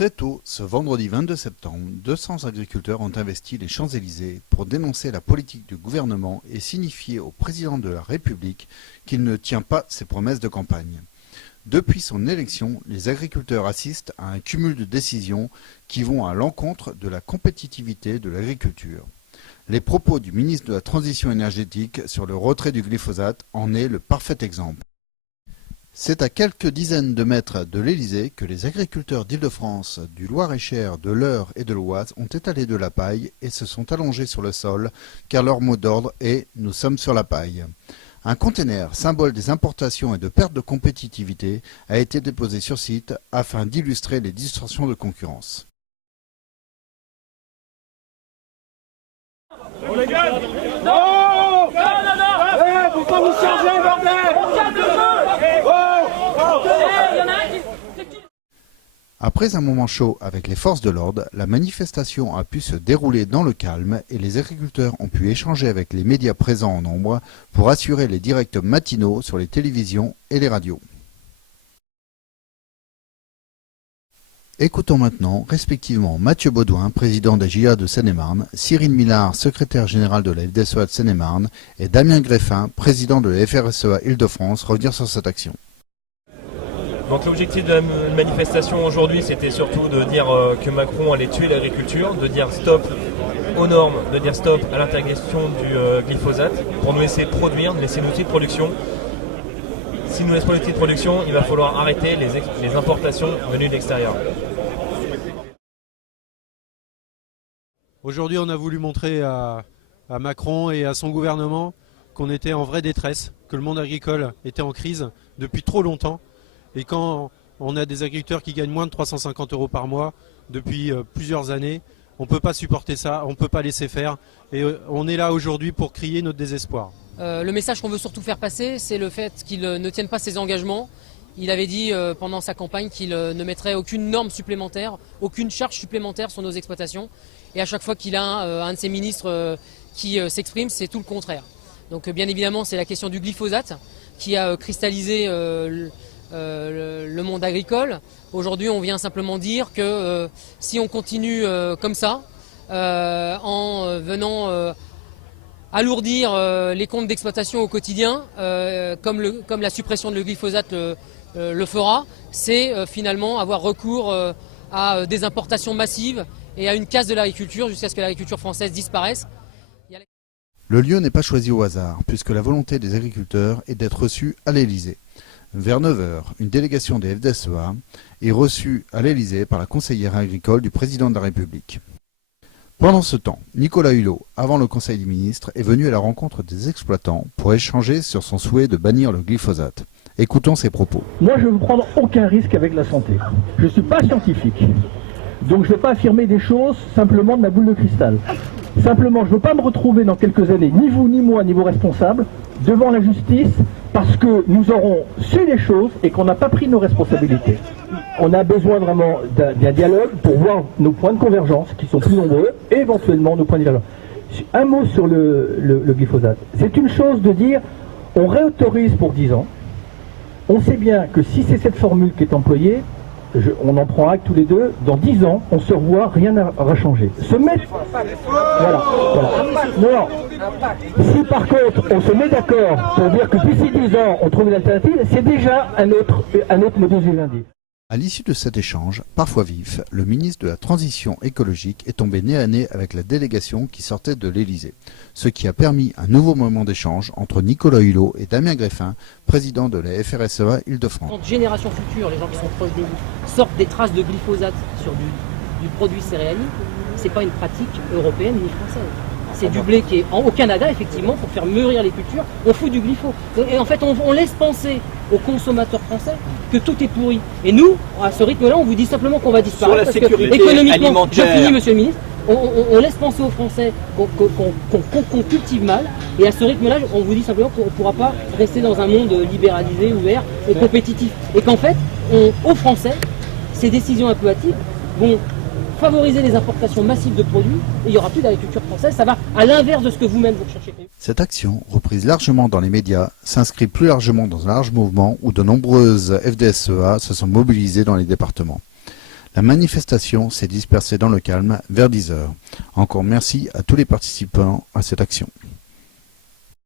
Très tôt, ce vendredi 22 septembre, 200 agriculteurs ont investi les Champs-Élysées pour dénoncer la politique du gouvernement et signifier au président de la République qu'il ne tient pas ses promesses de campagne. Depuis son élection, les agriculteurs assistent à un cumul de décisions qui vont à l'encontre de la compétitivité de l'agriculture. Les propos du ministre de la Transition énergétique sur le retrait du glyphosate en est le parfait exemple. C'est à quelques dizaines de mètres de l'Élysée que les agriculteurs d'Île-de-France, du Loir-et-Cher, de l'Eure et de l'Oise ont étalé de la paille et se sont allongés sur le sol, car leur mot d'ordre est « Nous sommes sur la paille ». Un conteneur, symbole des importations et de perte de compétitivité, a été déposé sur site afin d'illustrer les distorsions de concurrence. Oh les gars! Non! Non! Pourquoi vous chargez, bordel? Après un moment chaud avec les forces de l'ordre, la manifestation a pu se dérouler dans le calme et les agriculteurs ont pu échanger avec les médias présents en nombre pour assurer les directs matinaux sur les télévisions et les radios. Écoutons maintenant respectivement Mathieu Baudouin, président des JA de Seine-et-Marne, Cyril Millard, secrétaire général de la FDSEA de Seine-et-Marne et Damien Greffin, président de la FRSEA Île-de-France, revenir sur cette action. Donc l'objectif de la manifestation aujourd'hui, c'était surtout de dire que Macron allait tuer l'agriculture, de dire stop aux normes, de dire stop à l'intégration du glyphosate, pour nous laisser produire, nous laisser l'outil de production. Si nous laissons pas l'outil de production, il va falloir arrêter les importations venues de l'extérieur. Aujourd'hui, on a voulu montrer à Macron et à son gouvernement qu'on était en vraie détresse, que le monde agricole était en crise depuis trop longtemps. Et quand on a des agriculteurs qui gagnent moins de 350 € par mois depuis plusieurs années, on ne peut pas supporter ça, on ne peut pas laisser faire. Et on est là aujourd'hui pour crier notre désespoir. Le message qu'on veut surtout faire passer, c'est le fait qu'il ne tienne pas ses engagements. Il avait dit pendant sa campagne qu'il ne mettrait aucune norme supplémentaire, aucune charge supplémentaire sur nos exploitations. Et à chaque fois qu'il a un de ses ministres qui s'exprime, c'est tout le contraire. Donc bien évidemment, c'est la question du glyphosate qui a cristallisé le monde agricole. Aujourd'hui, on vient simplement dire que si on continue comme ça, en venant alourdir les comptes d'exploitation au quotidien, comme la suppression de glyphosate le fera, c'est finalement avoir recours à des importations massives et à une casse de l'agriculture jusqu'à ce que l'agriculture française disparaisse. Le lieu n'est pas choisi au hasard, puisque la volonté des agriculteurs est d'être reçus à l'Élysée. Vers 9 h, une délégation des FDSEA est reçue à l'Élysée par la conseillère agricole du président de la République. Pendant ce temps, Nicolas Hulot, avant le Conseil des ministres, est venu à la rencontre des exploitants pour échanger sur son souhait de bannir le glyphosate. Écoutons ses propos. Moi, je ne veux prendre aucun risque avec la santé. Je ne suis pas scientifique. Donc je ne vais pas affirmer des choses simplement de ma boule de cristal. Simplement, je ne veux pas me retrouver dans quelques années, ni vous, ni moi, ni vos responsables, devant la justice, parce que nous aurons su les choses et qu'on n'a pas pris nos responsabilités. On a besoin vraiment d'un dialogue pour voir nos points de convergence, qui sont plus nombreux, et éventuellement nos points de divergence. Un mot sur le glyphosate. C'est une chose de dire, on réautorise pour 10 ans. On sait bien que si c'est cette formule qui est employée, on en prend acte tous les deux, dans 10 ans, on se revoit, rien n'aura changé. Se mettre... Voilà. Non. Si par contre, on se met d'accord pour dire que d'ici 10 ans, on trouve une alternative, c'est déjà un autre modus vivendi. À l'issue de cet échange, parfois vif, le ministre de la Transition écologique est tombé nez à nez avec la délégation qui sortait de l'Élysée, ce qui a permis un nouveau moment d'échange entre Nicolas Hulot et Damien Greffin, président de la FRSEA Île-de-France. Quand génération future, les gens qui sont proches de vous, sortent des traces de glyphosate sur du produit céréalier, c'est pas une pratique européenne ni française. C'est du blé qui est au Canada, effectivement, pour faire mûrir les cultures, on fout du glypho. Et en fait, on laisse penser aux consommateurs français que tout est pourri. Et nous, à ce rythme-là, on vous dit simplement qu'on va disparaître. Sur la sécurité économiquement, alimentaire. je finis, monsieur le ministre, on laisse penser aux Français qu'on cultive mal. Et à ce rythme-là, on vous dit simplement qu'on ne pourra pas rester dans un monde libéralisé, ouvert et compétitif. Et qu'en fait, aux Français, ces décisions un peu hâtives vont favoriser les importations massives de produits et il n'y aura plus d'agriculture française. Ça va à l'inverse de ce que vous-même vous recherchez. Cette action, reprise largement dans les médias, s'inscrit plus largement dans un large mouvement où de nombreuses FDSEA se sont mobilisées dans les départements. La manifestation s'est dispersée dans le calme vers 10 h. Encore merci à tous les participants à cette action.